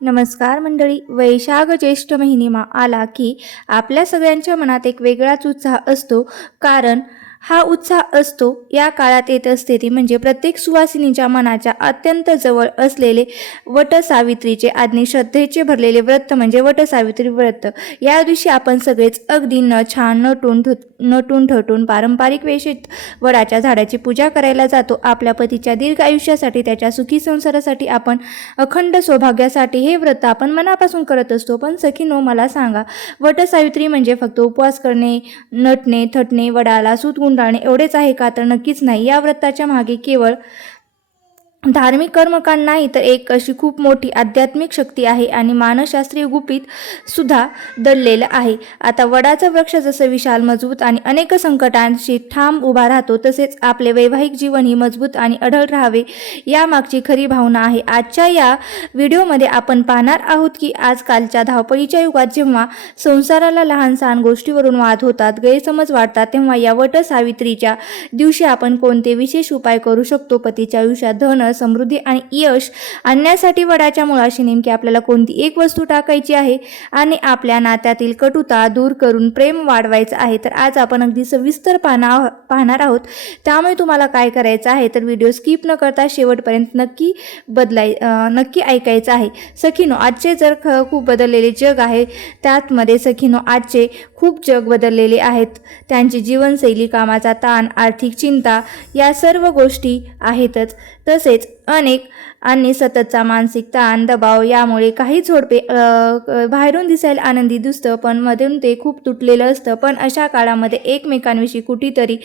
नमस्कार मंडळी. वैशाख ज्येष्ठ महिनिमा आला की आपल्या सगळ्यांच्या मनात एक वेगळाच उत्साह असतो. कारण हा उत्साह असतो या काळात येत असते ती म्हणजे प्रत्येक सुवासिनीच्या मनाच्या अत्यंत जवळ असलेले वटसावित्रीचे आणि श्रद्धेचे भरलेले व्रत म्हणजे वटसावित्री व्रत. या दिवशी आपण सगळेच अगदी छान नटून थटून पारंपरिक वेशात वडाच्या झाडाची पूजा करायला जातो. आपल्या पतीच्या दीर्घ आयुष्यासाठी, त्याच्या सुखी संसारासाठी, आपण अखंड सौभाग्यासाठी हे व्रत आपण मनापासून करत असतो. पण सखीनो, मला सांगा, वटसावित्री म्हणजे फक्त उपवास करणे, नटणे थटणे, वडाला सूत गुंडाळणे एवढेच आहे का? तर नक्कीच नाही. या व्रताच्या मागे केवळ धार्मिक कर्मकांड नाही, तर एक अशी खूप मोठी आध्यात्मिक शक्ती आहे आणि मानसशास्त्रीय गुपित सुद्धा दडलेलं आहे. आता वडाचा वृक्ष जसं विशाल, मजबूत आणि अनेक संकटांशी ठाम उभा राहतो, तसेच आपले वैवाहिक जीवनही मजबूत आणि अढळ राहावे यामागची खरी भावना आहे. आजच्या या व्हिडिओमध्ये आपण पाहणार आहोत की आजकालच्या धावपळीच्या युगात जेव्हा संसाराला लहान सहान गोष्टीवरून वाद होतात, गैरसमज वाढतात, तेव्हा या वटसावित्रीच्या दिवशी आपण कोणते विशेष उपाय करू शकतो? पतीच्या आयुष्यात धन, समृद्धी आणि यश आणण्यासाठी वडाच्या मुळाशी नेमकी आपल्याला कोणती एक वस्तू टाकायची आहे आणि आपल्या नात्यातील कटुता दूर करून प्रेम वाढवायचं आहे? तर आज आपण अगदी सविस्तर पाहणार आहोत. त्यामुळे तुम्हाला काय करायचं आहे तर व्हिडिओ स्किप न करता शेवटपर्यंत नक्की ऐकायचं आहे. सखीनो, आजचे जर खूप बदललेले जग आहे, त्यामध्ये सखीनो आजचे खूप जग बदललेले आहेत. त्यांची जीवनशैली, कामाचा ताण, आर्थिक चिंता या सर्व गोष्टी आहेतच. तसेच अनेक आणि सततचा मानसिक ताण, दबाव यामुळे काही जोडपे बाहेरून दिसायला आनंदी दिसतं, पण मधून ते खूप तुटलेलं असतं. पण अशा काळामध्ये एकमेकांविषयी कुठेतरी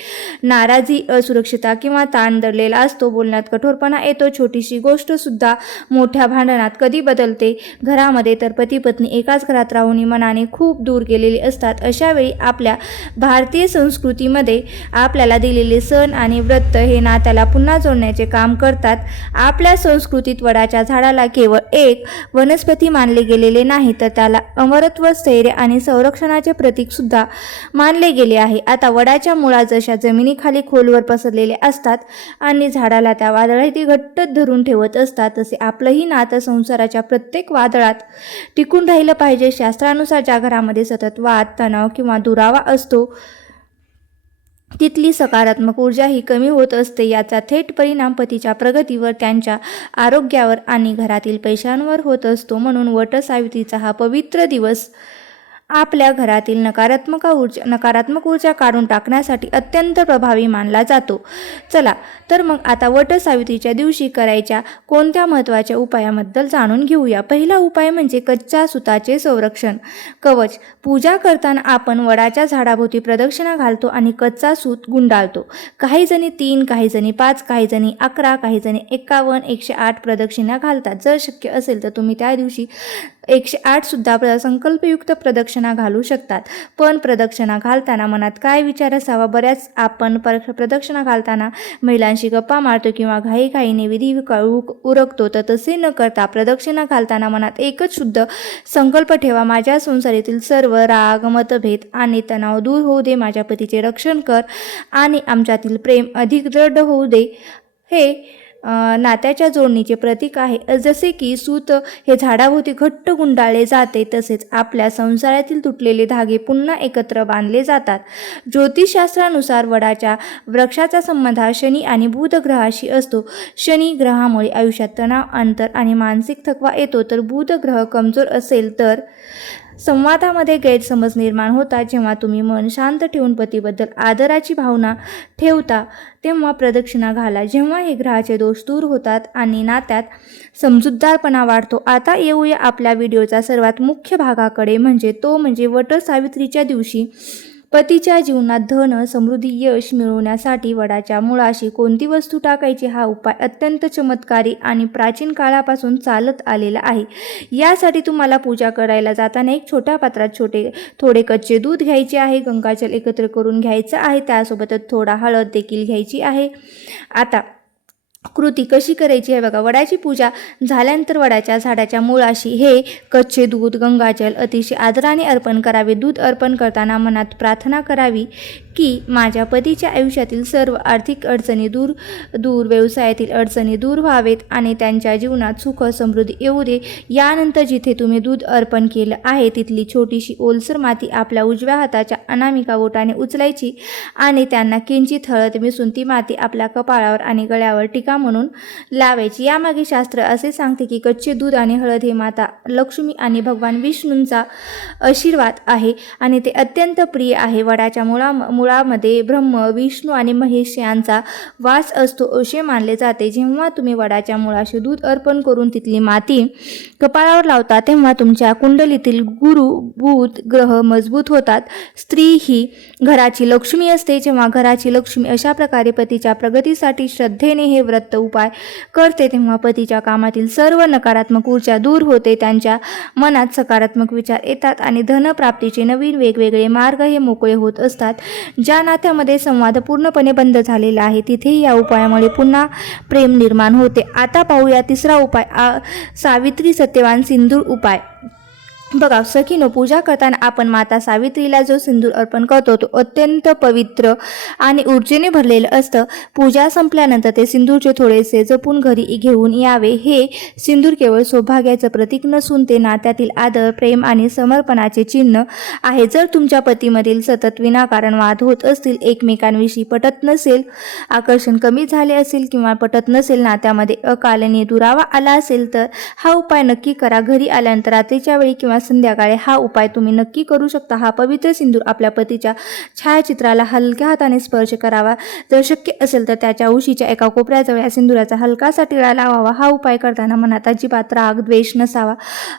नाराजी, असुरक्षितता किंवा ताण दडलेला असतो. बोलण्यात कठोरपणा येतो. छोटीशी गोष्ट सुद्धा मोठ्या भांडणात कधी बदलते. घरामध्ये तर पती पत्नी एकाच घरात राहून मनाने खूप दूर गेलेली असतात. अशा वेळी आपल्या भारतीय संस्कृतीमध्ये आपल्याला दिलेले सण आणि व्रत हे नात्याला पुन्हा जोडण्याचे काम करतात. आपल्या संस्कृतीत वडाच्या झाडाला केवळ एक वनस्पती मानले गेलेले नाही, तर त्याला अमरत्व, स्थैर्य आणि संरक्षणाचे प्रतीक सुद्धा मानले गेले आहे. आता वडाच्या मुळा जशा जमिनीखाली खोलवर पसरलेले असतात आणि झाडाला त्या वादळात घट्ट धरून ठेवत असतात, तसे आपलंही नातं संसाराच्या प्रत्येक वादळात टिकून राहिलं पाहिजे. शास्त्रानुसार ज्या घरामध्ये सतत वाद, तणाव किंवा दुरावा असतो, तिथली सकारात्मक ऊर्जा ही कमी होत असते. याचा थेट परिणाम पतीच्या प्रगतीवर, त्यांच्या आरोग्यावर आणि घरातील पैशांवर होत असतो. म्हणून वटसावित्रीचा हा पवित्र दिवस आपल्या घरातील नकारात्मक ऊर्जा काढून टाकण्यासाठी अत्यंत प्रभावी मानला जातो. चला तर मग आता वटसावित्रीच्या दिवशी करायच्या कोणत्या महत्त्वाच्या उपायाबद्दल जाणून घेऊया. पहिला उपाय म्हणजे कच्च्या सुताचे संरक्षण कवच. पूजा करताना आपण वडाच्या झाडाभोवती प्रदक्षिणा घालतो आणि कच्चा सूत गुंडाळतो. काही जणी 3, काही जणी 5, काही जणी 11, काही जणी 51, 108 प्रदक्षिणा घालतात. जर शक्य असेल तर तुम्ही त्या दिवशी 108 सुद्धा संकल्पयुक्त प्रदक्षिणा घालू शकतात. पण प्रदक्षिणा घालताना मनात काय विचार असावा? बऱ्याच आपण प्रदक्षिणा घालताना महिलांशी गप्पा मारतो किंवा घाईघाईने विधी उरकतो. तर तसे न करता प्रदक्षिणा घालताना मनात एकच शुद्ध संकल्प ठेवा: माझ्या संसारातील सर्व राग, मतभेद आणि तणाव दूर होऊ दे, माझ्या पतीचे रक्षण कर आणि आमच्यातील प्रेम अधिक दृढ होऊ दे. हे नात्याच्या जोडणीचे प्रतीक आहे. जसे की सूत हे झाडाभोवती घट्ट गुंडाळले जाते, तसेच आपल्या संसारातील तुटलेले धागे पुन्हा एकत्र बांधले जातात. ज्योतिषशास्त्रानुसार वडाच्या वृक्षाचा संबंध हा शनी आणि बुध ग्रहाशी असतो. शनी ग्रहामुळे आयुष्यात तणाव, अंतर आणि मानसिक थकवा येतो, तर बुध ग्रह कमजोर असेल तर संवादामध्ये गैरसमज निर्माण होतात. जेव्हा तुम्ही मन शांत ठेवून पतीबद्दल आदराची भावना ठेवता, तेव्हा प्रदक्षिणा घाला. जेव्हा हे ग्रहाचे दोष दूर होतात आणि नात्यात समजूतदारपणा वाढतो. आता येऊया आपल्या व्हिडिओचा सर्वात मुख्य भागाकडे, म्हणजे वटसावित्रीच्या दिवशी पतीच्या जीवनात धन, समृद्धी, यश मिळवण्यासाठी वडाच्या मुळाशी कोणती वस्तू टाकायची. हा उपाय अत्यंत चमत्कारी आणि प्राचीन काळापासून चालत आलेला आहे. यासाठी तुम्हाला पूजा करायला जाताना एक छोट्या पात्रात थोडे कच्चे दूध घ्यायचे आहे. गंगाजल एकत्र करून घ्यायचं आहे. त्यासोबतच थोडा हळद देखील घ्यायची आहे. आता कृती कशी करायची आहे बघा. वडाची पूजा झाल्यानंतर वडाच्या झाडाच्या मुळाशी हे कच्चे दूध, गंगाजल अतिशय आदराने अर्पण करावे. दूध अर्पण करताना मनात प्रार्थना करावी की माझ्या पतीच्या आयुष्यातील सर्व आर्थिक अडचणी दूर व्यवसायातील अडचणी दूर व्हावेत आणि त्यांच्या जीवनात सुख समृद्धी येऊ दे. यानंतर जिथे तुम्ही दूध अर्पण केलं आहे तिथली छोटीशी ओलसर माती आपल्या उजव्या हाताच्या अनामिका बोटाने उचलायची आणि त्यांना किंचित हळद मिसळून ती माती आपल्या कपाळावर आणि गळ्यावर टीका म्हणून लावायची. यामागे शास्त्र असे सांगते की कच्चे दूध आणि हळद हे माता लक्ष्मी आणि भगवान विष्णूंचा आशीर्वाद आहे आणि ते अत्यंत प्रिय आहे. वडाच्या मुळामध्ये ब्रह्म विष्णू आणि महेश यांचा वास असतो असे मानले जाते. जेव्हा तुम्ही वडाच्या मुळाशी दूध अर्पण करून तिथली माती कपाळावर लावता तेव्हा तुमच्या कुंडलीतील गुरु बुध ग्रह मजबूत होतात. स्त्री ही घराची लक्ष्मी असते. जेव्हा घराची लक्ष्मी अशा प्रकारे पतीच्या प्रगतीसाठी श्रद्धेने हे व्रत उपाय करते तेव्हा पतीच्या कामातील सर्व नकारात्मक ऊर्जा दूर होते. त्यांच्या मनात सकारात्मक विचार येतात आणि धनप्राप्तीचे नवीन वेगवेगळे मार्ग हे मोकळे होत असतात. ज्या नात्यामध्ये संवाद पूर्णपणे बंद झालेला आहे तिथेही या उपायामुळे पुन्हा प्रेम निर्माण होते. आता पाहूया तिसरा उपाय, सावित्री सत्यवान सिंदूर उपाय. बघा सखीनो, पूजा करताना आपण माता सावित्रीला जो सिंदूर अर्पण करतो तो अत्यंत पवित्र आणि ऊर्जेने भरलेलं असतं. पूजा संपल्यानंतर ते सिंदूरचे थोडेसे जपून घरी घेऊन यावे. हे सिंदूर केवळ सौभाग्याचं प्रतीक नसून ते नात्यातील आदर, प्रेम आणि समर्पणाचे चिन्ह आहे. जर तुमच्या पतीमधील सतत विनाकारण वाद होत असतील, एकमेकांविषयी पटत नसेल, आकर्षण कमी झाले असेल किंवा पटत नसेल, नात्यामध्ये अकालनी दुरावा आला असेल तर हा उपाय नक्की करा. घरी आल्यानंतर रात्रीच्या वेळी किंवा संध्याकाळी हा उपाय तुम्ही नक्की करू शकता. हा पवित्र सिंदूर आपल्या पतीच्या छायाचित्राला हलक्या हाताने स्पर्श करावा. जर शक्य असेल तर त्याच्या उशीच्या एका कोपऱ्याजवळ या सिंदुराचा हलकासा टिळा लावावा. हा उपाय करताना मनात अजिबात राग द्वेष नसावा.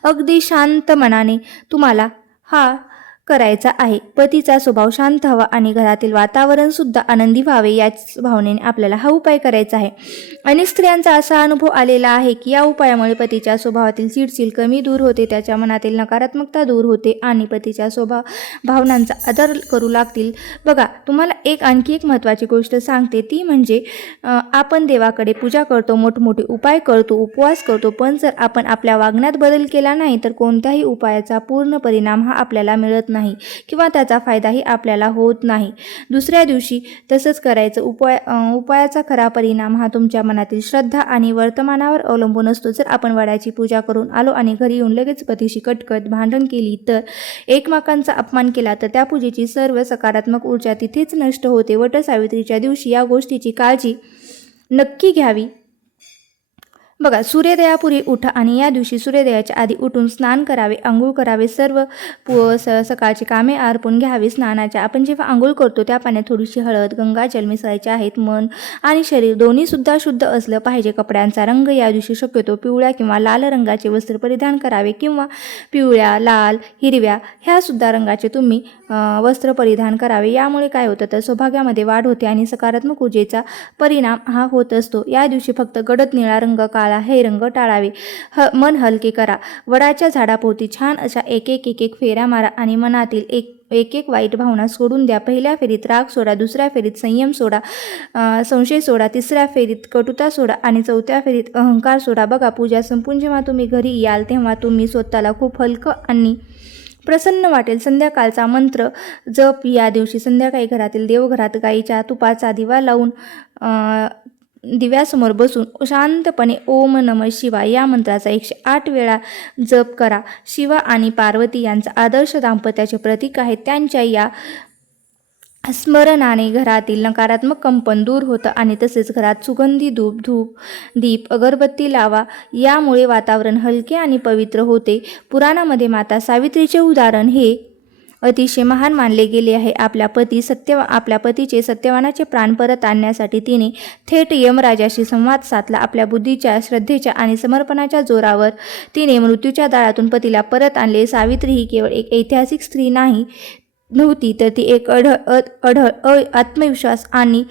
अगदी शांत मनाने तुम्हाला हा करायचा आहे. पतीचा स्वभाव शांत हवा आणि घरातील वातावरण सुद्धा आनंदी व्हावे याच भावनेने आपल्याला हा उपाय करायचा आहे. अनेक स्त्रियांचा असा अनुभव आलेला आहे की या उपायामुळे पतीच्या स्वभावातील चिडचिड कमी दूर होते, त्याच्या मनातील नकारात्मकता दूर होते आणि पतीच्या भावनांचा आदर करू लागतील. बघा तुम्हाला आणखी एक महत्त्वाची गोष्ट सांगते, ती म्हणजे आपण देवाकडे पूजा करतो, मोठमोठे उपाय करतो, उपवास करतो, पण जर आपण आपल्या वागण्यात बदल केला नाही तर कोणत्याही उपायाचा पूर्ण परिणाम हा आपल्याला मिळत नाही किंवा त्याचा फायदाही आपल्याला होत नाही. दुसऱ्या दिवशी तसंच करायचं. उपायाचा खरा परिणाम हा तुमच्या मनातील श्रद्धा आणि वर्तमानावर अवलंबून असतो. जर आपण वडाची पूजा करून आलो आणि घरी येऊन लगेच पतीशी कटकट भांडण केली तर एकमेकांचा अपमान केला तर त्या पूजेची सर्व सकारात्मक ऊर्जा तिथेच नष्ट होते. वटसावित्रीच्या दिवशी या गोष्टीची काळजी नक्की घ्यावी. बघा सूर्योदयापूर्वी उठा आणि या दिवशी सूर्योदयाच्या आधी उठून स्नान करावे, आंघोळ करावे, सर्व सकाळची कामे आरपून घ्यावी. स्नानाच्या आपण जेव्हा आंघोळ करतो त्या पाण्यात थोडीशी हळद, गंगाजल मिसळायचे आहेत. मन आणि शरीर दोन्ही सुद्धा शुद्ध असलं पाहिजे. कपड्यांचा रंग या दिवशी शक्यतो पिवळ्या किंवा लाल रंगाचे वस्त्र परिधान करावे किंवा पिवळ्या, लाल, हिरव्या ह्या सुद्धा रंगाचे तुम्ही वस्त्र परिधान करावे. यामुळे काय होतं तर सौभाग्यामध्ये वाढ होते आणि सकारात्मक ऊर्जेचा परिणाम हा होत असतो. या दिवशी फक्त गडद निळा रंग, काळा हे रंग टाळावे. मन हलके करा. वडाच्या झाडाभोवती छान अशा एक फेऱ्या मारा आणि मनातील एक वाईट भावना सोडून द्या. पहिल्या फेरीत राग सोडा, दुसऱ्या फेरीत संयम सोडा, संशय सोडा, तिसऱ्या फेरीत कटुता सोडा आणि चौथ्या फेरीत अहंकार सोडा. बघा पूजा संपून जेव्हा तुम्ही घरी याल तेव्हा तुम्ही स्वतःला खूप हलकं आणि प्रसन्न वाटेल. संध्याकाळचा मंत्र जप. या दिवशी संध्याकाळी घरातील देवघरात गाईच्या तुपाचा दिवा लावून दिव्यासमोर बसून शांतपणे ओम नमः शिवाय या मंत्राचा 108 वेळा जप करा. शिवा आणि पार्वती यांचा आदर्श दाम्पत्याचे प्रतीक आहे. त्यांच्या या स्मरणाने घरातील नकारात्मक कंपन दूर होतं आणि तसेच घरात सुगंधी धूप, दीप, अगरबत्ती लावा. यामुळे वातावरण हलके आणि पवित्र होते. पुराणामध्ये माता सावित्रीचे उदाहरण हे अतिशय महान मानले गेले आहे. आपल्या पतीचे सत्यवानाचे प्राण परत आणण्यासाठी तिने थेट यमराजाशी संवाद साधला. आपल्या बुद्धीच्या, श्रद्धेच्या आणि समर्पणाच्या जोरावर तिने मृत्यूच्या दारातून पतीला परत आणले. सावित्री ही केवळ एक ऐतिहासिक स्त्री नव्हती तर ती एक आत्मविश्वास आणि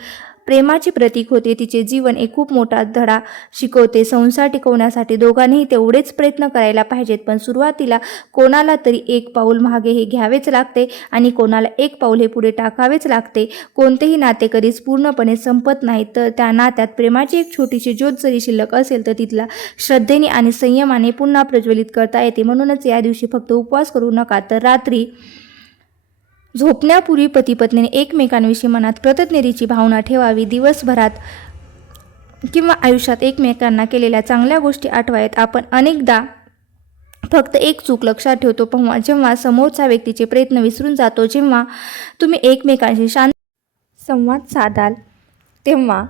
प्रेमाचे प्रतीक होते. तिचे जीवन एक खूप मोठा धडा शिकवते. संसार टिकवण्यासाठी दोघांनीही तेवढेच प्रयत्न करायला पाहिजेत, पण सुरुवातीला कोणाला तरी एक पाऊल मागे हे घ्यावेच लागते आणि कोणाला एक पाऊल हे पुढे टाकावेच लागते. कोणतेही नाते कधीच पूर्णपणे संपत नाही, तर त्या नात्यात प्रेमाची एक छोटीशी ज्योत जरी शिल्लक असेल तर तिथला श्रद्धेने आणि संयमाने पुन्हा प्रज्वलित करता येते. म्हणूनच या दिवशी फक्त उपवास करू नका, तर झोपण्यापूर्वी पती पत्नीने एकमेकांविषयी मनात कृतज्ञतेची भावना ठेवावी. दिवसभरात किंवा आयुष्यात एकमेकांना केलेल्या चांगल्या गोष्टी आठवायत. आपण अनेकदा फक्त एक चूक लक्षात ठेवतो, जेव्हा समोरच्या व्यक्तीचे प्रयत्न विसरून जातो. जेव्हा तुम्ही एकमेकांशी शांत संवाद साधाल तेव्हा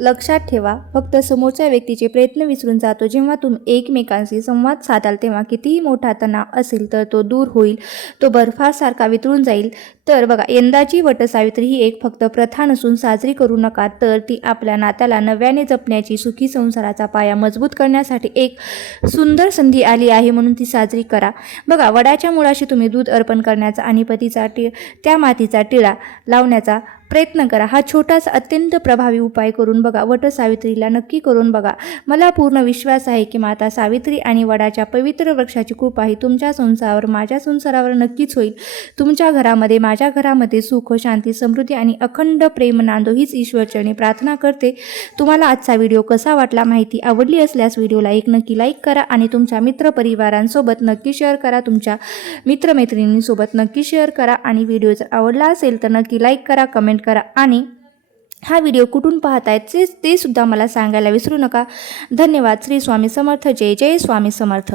लक्षात ठेवा, फक्त समोरच्या व्यक्तीचे प्रयत्न विसरून जातो. जेव्हा तुम्ही एकमेकांशी संवाद साधाल तेव्हा कितीही मोठा तणाव असेल तर तो दूर होईल, तो बर्फासारखा वितळून जाईल. तर बघा, यंदाची वटसावित्री ही एक फक्त प्रथा नसून साजरी करू नका, तर ती आपल्या नात्याला नव्याने जपण्याची, सुखी संसाराचा पाया मजबूत करण्यासाठी एक सुंदर संधी आली आहे, म्हणून ती साजरी करा. बघा, वडाच्या मुळाशी तुम्ही दूध अर्पण करण्याचा आणि पतीचा त्या मातीचा टिळा लावण्याचा प्रयत्न करा. हा छोटासा अत्यंत प्रभावी उपाय करून बघा. वटसावित्रीला नक्की करून बघा. मला पूर्ण विश्वास आहे की माता सावित्री आणि वडाच्या पवित्र वृक्षाची कृपा ही तुमच्या संसारावर, माझ्या संसारावर नक्कीच होईल. तुमच्या घरामध्ये, माझ्या घरामध्ये सुख, शांती, समृद्धी आणि अखंड प्रेम नांदो हीच ईश्वरचरणी प्रार्थना करते. तुम्हाला आजचा व्हिडिओ कसा वाटला? माहिती आवडली असल्यास व्हिडिओला एक नक्की लाईक करा आणि तुमच्या मित्रपरिवारांसोबत नक्की शेअर करा. तुमच्या मित्रमैत्रिणींसोबत नक्की शेअर करा आणि व्हिडिओ जर आवडला असेल तर नक्की लाईक करा, कमेंट करा आणि हा व्हिडिओ कुठून पाहतायत ते सुद्धा मला सांगायला विसरू नका. धन्यवाद. श्री स्वामी समर्थ. जय जय स्वामी समर्थ.